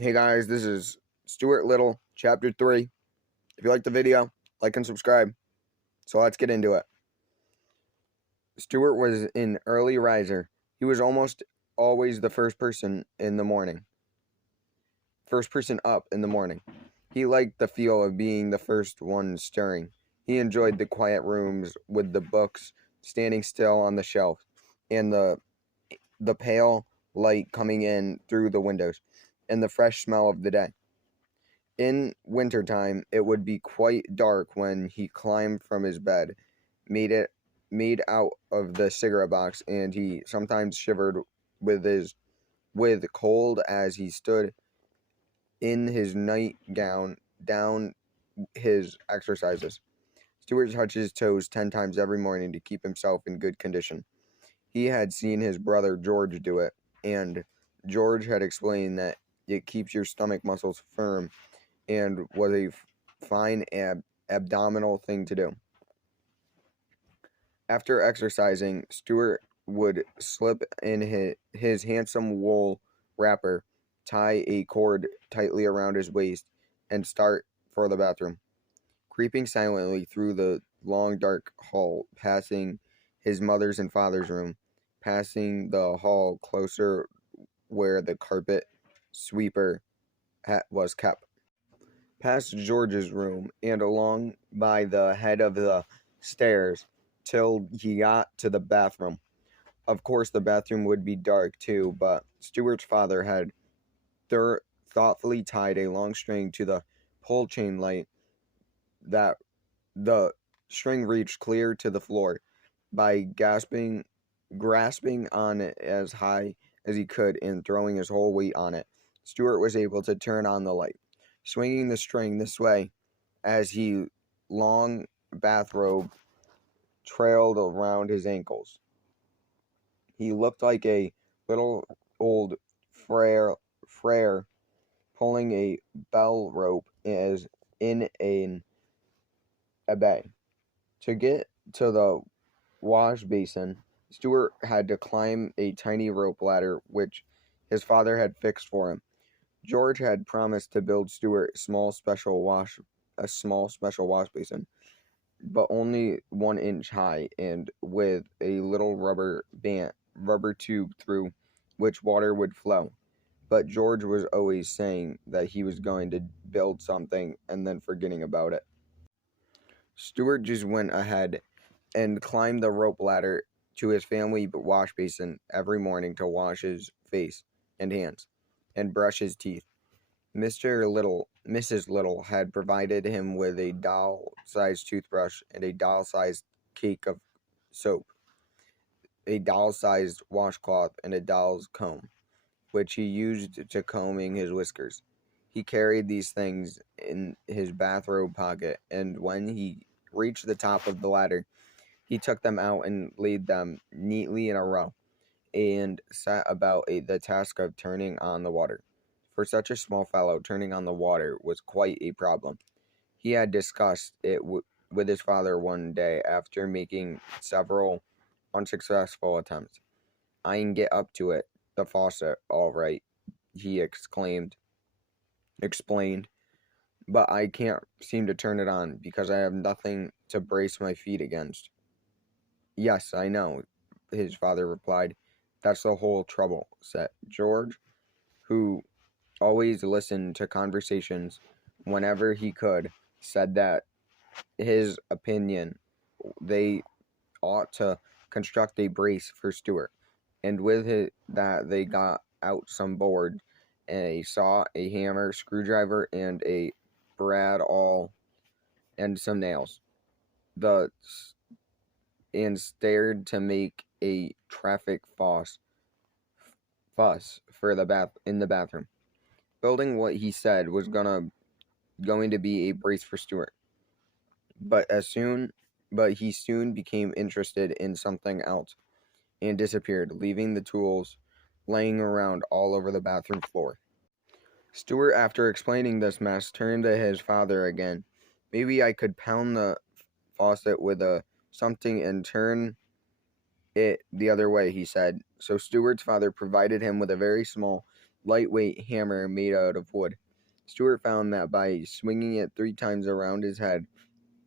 Hey guys, this is Stuart Little, Chapter 3. If you like the video, like and subscribe. So let's get into it. Stuart was an early riser. He was almost always the first person up in the morning. He liked the feel of being the first one stirring. He enjoyed the quiet rooms with the books standing still on the shelf and the pale light coming in through the windows and the fresh smell of the day. In wintertime, it would be quite dark when he climbed from his bed, made out of the cigarette box, and he sometimes shivered with cold as he stood in his nightgown down his exercises. Stuart touched his toes 10 times every morning to keep himself in good condition. He had seen his brother George do it, and George had explained that it keeps your stomach muscles firm and was a fine abdominal thing to do. After exercising, Stuart would slip in his handsome wool wrapper, tie a cord tightly around his waist, and start for the bathroom. Creeping silently through the long dark hall, passing his mother's and father's room, passing the hall closer where the carpet sweeper was kept, past George's room, and along by the head of the stairs till he got to the bathroom. Of course, the bathroom would be dark too, but Stuart's father had thoughtfully tied a long string to the pull chain light that the string reached clear to the floor. By grasping on it as high as he could and throwing his whole weight on it, Stuart was able to turn on the light, swinging the string this way as his long bathrobe trailed around his ankles. He looked like a little old friar pulling a bell rope as in an abbey. To get to the wash basin, Stuart had to climb a tiny rope ladder which his father had fixed for him. George had promised to build Stuart a small special wash basin, but only 1 inch high and with a little rubber tube through which water would flow. But George was always saying that he was going to build something and then forgetting about it. Stuart just went ahead and climbed the rope ladder to his family wash basin every morning to wash his face and hands and brush his teeth. Mrs. Little had provided him with a doll-sized toothbrush and a doll-sized cake of soap, a doll-sized washcloth, and a doll's comb, which he used to combing his whiskers. He carried these things in his bathrobe pocket, and when he reached the top of the ladder, he took them out and laid them neatly in a row, and set about the task of turning on the water. For such a small fellow, turning on the water was quite a problem. He had discussed it with his father one day after making several unsuccessful attempts. "I can get up to the faucet, all right," he explained, "but I can't seem to turn it on because I have nothing to brace my feet against." "Yes, I know," his father replied. "That's the whole trouble," said George, who always listened to conversations whenever he could, said that his opinion they ought to construct a brace for Stuart, and with that they got out some board, a saw, a hammer, screwdriver, and a bradawl, and some nails. And stared to make a traffic fuss for in the bathroom. Building what he said was going to be a brace for Stuart. But he soon became interested in something else and disappeared, leaving the tools laying around all over the bathroom floor. Stuart, after explaining this mess, turned to his father again. "Maybe I could pound the faucet with something and turn it the other way," he said. So Stuart's father provided him with a very small lightweight hammer made out of wood. Stuart found that by swinging it 3 times around his head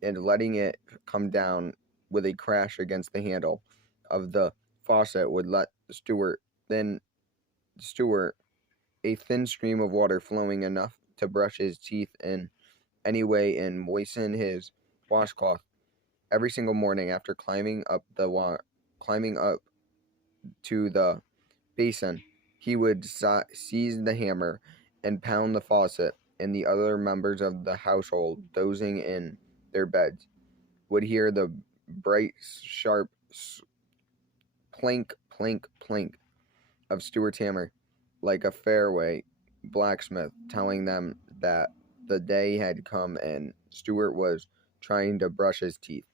and letting it come down with a crash against the handle of the faucet would let Stuart a thin stream of water flowing enough to brush his teeth in anyway and moisten his washcloth. Every single morning after climbing up to the basin, he would seize the hammer and pound the faucet, and the other members of the household, dozing in their beds, would hear the bright, sharp plink, plink, plink of Stuart's hammer, like a fairway blacksmith telling them that the day had come and Stuart was trying to brush his teeth.